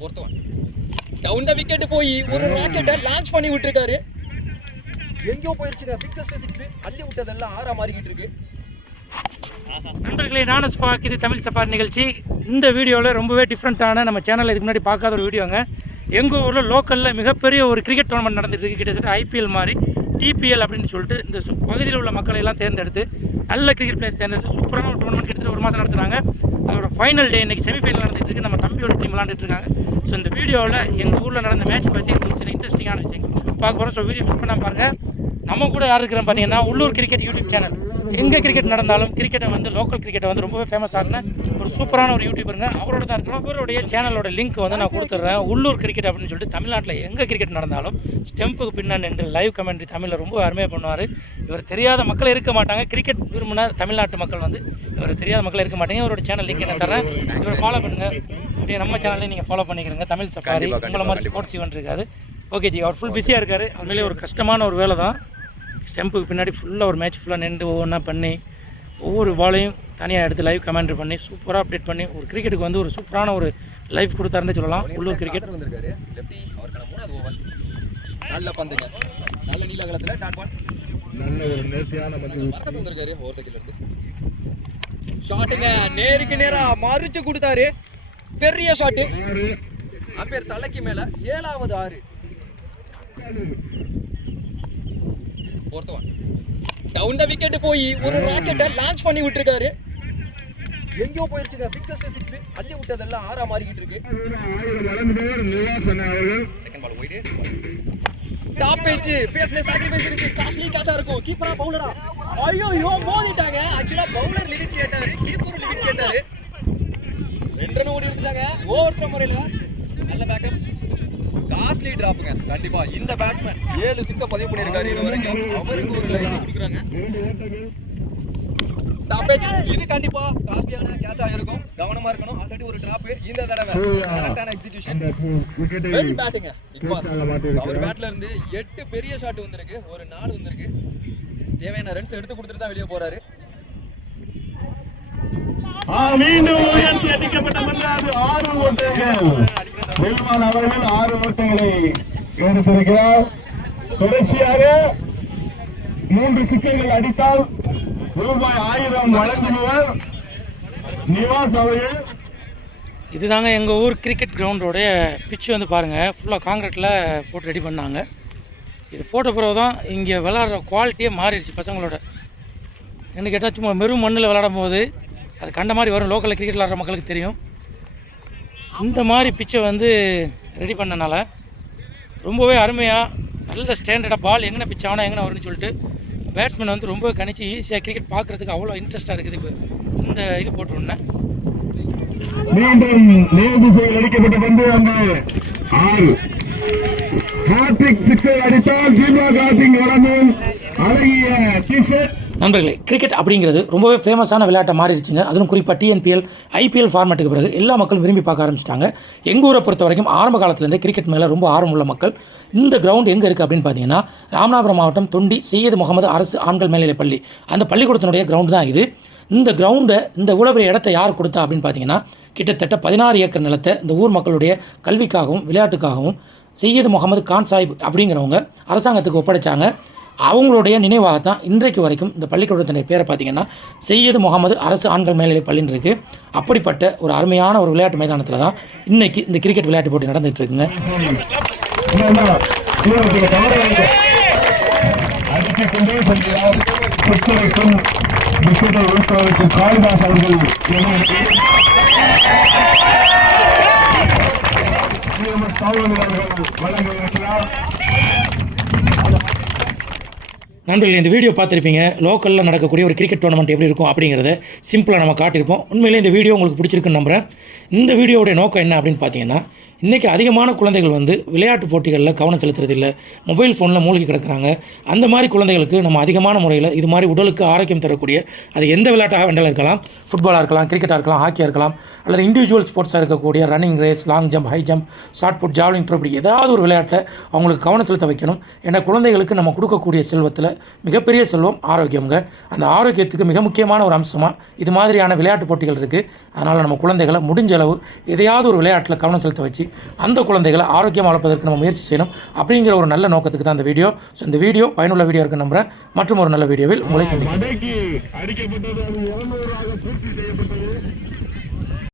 One down the wicket போய் ஒரு ராக்கெட்டை லான்ச் பண்ணி விட்டுருக்காரு. எங்கேயோ போயிருச்சுங்க பிக்கஸ்ட் சிக்ஸ் அள்ளி விட்டதெல்லாம் ஆறா மாறிக்கிட்டு இருக்கு. நண்பர்களே நானும் ஸ்பாக் இது தமிழ் சஃபாரி நிகழ்ச்சி. இந்த வீடியோவில் ரொம்பவே டிஃப்ரெண்ட்டான நம்ம சேனலில் இதுக்கு முன்னாடி பார்க்காத ஒரு வீடியோங்க. எங்கள் ஊரில் லோக்கலில் மிகப்பெரிய ஒரு கிரிக்கெட் டோர்னமெண்ட் நடந்துட்டு இருக்கு. கிட்டத்தட்ட ஐபிஎல் மாதிரி டிபிஎல் அப்படின்னு சொல்லிட்டு இந்த சு- பகுதியில் உள்ள மக்களை எல்லாம் தேர்ந்தெடுத்து நல்ல கிரிக்கெட் பிளேயர்ஸ் தேர்ந்தெடுத்து சூப்பரான ஒரு டோர்னமெண்ட் கிட்டத்தட்ட ஒரு மாதம் நடத்துறாங்க. அதோட ஃபைனல் டே இன்னைக்கு செமிஃபைனல் நடந்துட்டு இருக்கு. நம்ம தம்பியோட விளாண்டுட்டு இருக்காங்க ஸோ இந்த வீடியோவில் எங்கள் ஊரில் நடந்த மேட்ச் பற்றி ஒரு சில இன்ட்ரெஸ்டிங்கான விஷயங்கள். பார்க்க போகிறோம் ஸோ வீடியோ மிஸ் பண்ணாம பாருங்கள் நம்ம கூட யார் இருக்கிறோம் பார்த்தீங்கன்னா உள்ளூர் கிரிக்கெட் யூடியூப் சேனல் எங்கே கிரிக்கெட் நடந்தாலும் கிரிக்கெட்டை வந்து லோக்கல் கிரிக்கெட்டை வந்து ரொம்பவே ஃபேமஸ் ஆகின ஒரு சூப்பரான ஒரு யூடியூபருங்க அவரோட தான். இருக்கிறோம் அவருடைய சேனலோட லிங்க் வந்து நான் கொடுத்துட்றேன் உள்ளூர் கிரிக்கெட் அப்படின்னு சொல்லிட்டு தமிழ்நாட்டில் எங்கே கிரிக்கெட் நடந்தாலும் ஸ்டெம்புக்கு பின்னாடி நின்று லைவ் கமெண்ட்ரி தமிழில் ரொம்ப அருமையாக பண்ணுவார். இவர் தெரியாத மக்கள் இருக்க மாட்டாங்க. கிரிக்கெட் விரும்பின தமிழ்நாட்டு மக்கள் வந்து இவர் தெரியாத மக்கள் இருக்க மாட்டாங்க. இவரோட சேனல் லிங்க் என்ன தரேன்? இவரை ஃபாலோ பண்ணுங்கள் அப்படியே நம்ம சேனல்லையும் நீங்கள் ஃபாலோ பண்ணிக்கிறீங்க. தமிழ் சஃபாரி உங்களை மாதிரி. ஸ்போர்ட்ஸ் ஈவெண்ட் இருக்காது. ஓகே ஜி அவர் ஃபுல் பிஸியாக இருக்கார். உண்மையிலேயே ஒரு கஷ்டமான ஒரு வேலை தான் ஸ்டெம்புக்கு பின்னாடி ஃபுல்லாக ஒரு மேட்ச் ஃபுல்லாக நின்று ஒவ்வொன்றா பண்ணி ஒவ்வொரு பாலையும் தனியாக எடுத்து லைவ் கமெண்ட்ரி பண்ணி சூப்பராக அப்டேட் பண்ணி ஒரு கிரிக்கெட்டுக்கு வந்து ஒரு சூப்பரான ஒரு லைஃப் கொடுத்தாருன்னு சொல்லலாம். உள்ளூர் கிரிக்கெட் நல்ல பந்துங்க. நல்ல நீல அகலத்துல டாட் பால் நல்ல ஒரு நேர்த்தியான வந்திருக்காரு ஓவர் கீழ இருந்து. ஷாட்டுங்க நேருக்கு நேரா மறிச்சு கொடுத்தாரு. பெரிய ஷாட்டு அம்பேர் தலைக்கு மேல ஏழாவது ஆறு. Fourth one down the wicket போய் ஒரு ராக்கெட்டை லான்ச் பண்ணி விட்டுருக்காரு. எங்கேயோ போயிருச்சுங்க பிக்கஸ்ட் சிக்ஸ் அள்ளி விட்டதெல்லாம் ஆறா மாறிக்கிட்டு இருக்கு. செகண்ட் பால் ஒயிடு டாப் பேச்சு ஃபேஸ்ல சாக்ரிஃபைஸ் இருக்கு. காஸ்ட்லி கேட்சா இருக்கும். கீப்பரா பவுலரா ஐயோ ஐயோ மோதிட்டாங்க. ஆக்சுவலா பவுலர் லிமிட் கேட்டாரு. கீப்பர் லிமிட் கேட்டாரு. ரெண்டு ரன் ஓடி விட்டுட்டாங்க. ஓவர் முறையில. நல்ல பேக்கப் காஸ்ட்லி டிராப்புங்க கண்டிப்பா இந்த பேட்ஸ்மேன் ஏழு சிக்ஸ் பதிவு பண்ணிருக்காரு இது வரைக்கும். அவருக்கு ஒரு லைன் கொடுக்குறாங்க. இது கண்டிப்பா காஸ்ட்லியான கேட்சா இருக்கும் கவனமா இருக்கணும். ஆல்ரெடி ஒரு டிராப் இந்த தடவை கரெக்டான எக்ஸிகியூஷன் வெல் அவர் பேட்ல இருந்து எட்டு பெரிய ஷாட் வந்திருக்கு. ஒரு நாலு வந்திருக்கு. தேவையான ரன்ஸ் எடுத்து கொடுத்துட்டு தான் வெளியே போறாரு. மீண்டும் உயர்த்தி அடிக்கப்பட்ட ஆறு பெருமாள் அவர்கள் ஆறு ஓட்டங்களை எடுத்திருக்கிறார். தொடர்ச்சியாக மூன்று சிக்கல்கள் அடித்தால் ரூபாய் ஆயிரம் வழங்குவார் நிவாஸ் அவர்கள். இதுதாங்க எங்கள் ஊர் கிரிக்கெட் கிரவுண்டோடைய பிச்சு வந்து பாருங்கள் ஃபுல்லாக காங்கிரீட்டில் போட்டு ரெடி பண்ணாங்க. இது போட்ட பிறகு தான் இங்கே விளாட்ற குவாலிட்டியே மாறிடுச்சு பசங்களோட. என்ன கேட்டால் சும்மா வெறும் மண்ணில் விளாடும் போது அது கண்ட மாதிரி வரும். லோக்கலில் கிரிக்கெட் விளாட்ற மக்களுக்கு தெரியும். இந்த மாதிரி பிச்சை வந்து ரெடி பண்ணனால ரொம்பவே அருமையாக நல்ல ஸ்டாண்டர்டாக பால் எங்கே பிச்சை ஆனால் எங்கே வரும்னு சொல்லிட்டு பேட்ஸ்மேன் வந்து ரொம்ப கணிச்சு ஈஸியாக கிரிக்கெட் பார்க்குறதுக்கு அவ்வளோ இன்ட்ரெஸ்ட்டாக இருக்குது. இப்போ இந்த இது போட்டுருந்தேன் மீண்டும் நேர் திசையில் அடிக்கப்பட்ட பந்து அங்கு. ஆறு. ஹாட்ரிக் அடித்தால் ஜீவா கார்த்திக் வழங்கும் அழகிய டிஷர்ட் நண்பர்களே கிரிக்கெட் அப்படிங்கிறது ரொம்பவே ஃபேமஸான விளையாட்டை மாறிடுச்சுங்க. அதுவும் குறிப்பாக டிஎன்பிஎல் ஐபிஎல் ஃபார்மேட்டுக்கு பிறகு எல்லா மக்களும் விரும்பி பார்க்க ஆரம்பிச்சிட்டாங்க. எங்கள் ஊரை பொறுத்த வரைக்கும் ஆரம்ப காலத்துலேருந்து கிரிக்கெட் மேலே ரொம்ப ஆர்வம் உள்ள மக்கள் இந்த கிரவுண்ட் எங்கே இருக்குது அப்படின்னு பார்த்தீங்கன்னா ராமநாதபுரம் மாவட்டம் தொண்டி செய்யது முகமது அரசு ஆண்கள் மேல்நிலைப் பள்ளி. அந்த பள்ளிக்கூடத்தினுடைய கிரவுண்ட் தான் இது. இந்த கிரவுண்டை இந்த உழவு இடத்தை இடத்த யார் கொடுத்தா அப்படின்னு பார்த்தீங்கன்னா கிட்டத்தட்ட பதினாறு ஏக்கர் நிலத்தை இந்த ஊர் மக்களுடைய கல்விக்காகவும் விளையாட்டுக்காகவும் செய்யது முகமது கான் சாஹிப் அப்படிங்கிறவங்க அரசாங்கத்துக்கு ஒப்படைச்சாங்க. அவங்களுடைய நினைவாகத்தான் இன்றைக்கு வரைக்கும் இந்த பள்ளிக்கூடத்தினுடைய பேரை பார்த்தீங்கன்னா செய்யது முகமது அரசு ஆண்கள் மேல்நிலைப் பள்ளின்னு இருக்குது அப்படிப்பட்ட ஒரு அருமையான ஒரு விளையாட்டு மைதானத்தில் தான் இன்றைக்கி இந்த கிரிக்கெட் விளையாட்டு போட்டி நடந்துகிட்டு இருக்குங்க. காளிதாஸ் அவர்கள் வழங்க இருக்கிறார் நண்பர்கள் இந்த வீடியோ பார்த்துருப்பீங்க. லோக்கலில் நடக்கக்கூடிய ஒரு கிரிக்கெட் டோர்னமெண்ட் எப்படி இருக்கும் அப்படிங்கிறத சிம்பிளாக நம்ம காட்டியிருப்போம். உண்மையிலே இந்த வீடியோ உங்களுக்கு பிடிச்சிருக்குன்னு நம்புகிறேன் இந்த வீடியோவுடைய நோக்கம் என்ன அப்படின்னு பார்த்தீங்கன்னா இன்றைக்கி அதிகமான குழந்தைகள் வந்து விளையாட்டு போட்டிகளில் கவனம் செலுத்துறதில்லை மொபைல் ஃபோனில் மூழ்கி கிடக்குறாங்க. அந்த மாதிரி குழந்தைகளுக்கு நம்ம அதிகமான முறையில் இது மாதிரி உடலுக்கு ஆரோக்கியம் தரக்கூடிய அது எந்த விளையாட்டாக வேண்டாலும் இருக்கலாம். ஃபுட்பாலாக இருக்கலாம் கிரிக்கெட்டாக இருக்கலாம் ஹாக்கியாக இருக்கலாம் அல்லது இண்டிவிஜுவல் ஸ்போர்ட்ஸாக இருக்கக்கூடிய running race long jump high jump shot put javelin throw இப்படி ஏதாவது ஒரு விளையாட்டில் அவங்களுக்கு கவனம் செலுத்த வைக்கணும். ஏன்னா குழந்தைகளுக்கு நம்ம கொடுக்கக்கூடிய செல்வத்தில் மிகப்பெரிய செல்வம் ஆரோக்கியம்ங்க. அந்த ஆரோக்கியத்துக்கு மிக முக்கியமான ஒரு அம்சமாக இது மாதிரியான விளையாட்டு போட்டிகள் இருக்குது அதனால் நம்ம குழந்தைகளை முடிஞ்ச அளவு எதையாவது ஒரு விளையாட்டில் கவனம் செலுத்த வச்சு அந்த குழந்தைகளை ஆரோக்கியமாக வளர்ப்பதற்கு நம்ம முயற்சி செய்யணும் அப்படிங்கிற ஒரு நல்ல நோக்கத்துக்கு தான் இந்த வீடியோ. ஸோ இந்த வீடியோ பயனுள்ள வீடியோ இருக்கு நம்புறேன். மற்றும் ஒரு நல்ல வீடியோவில் உங்களை சந்திக்கிறேன்.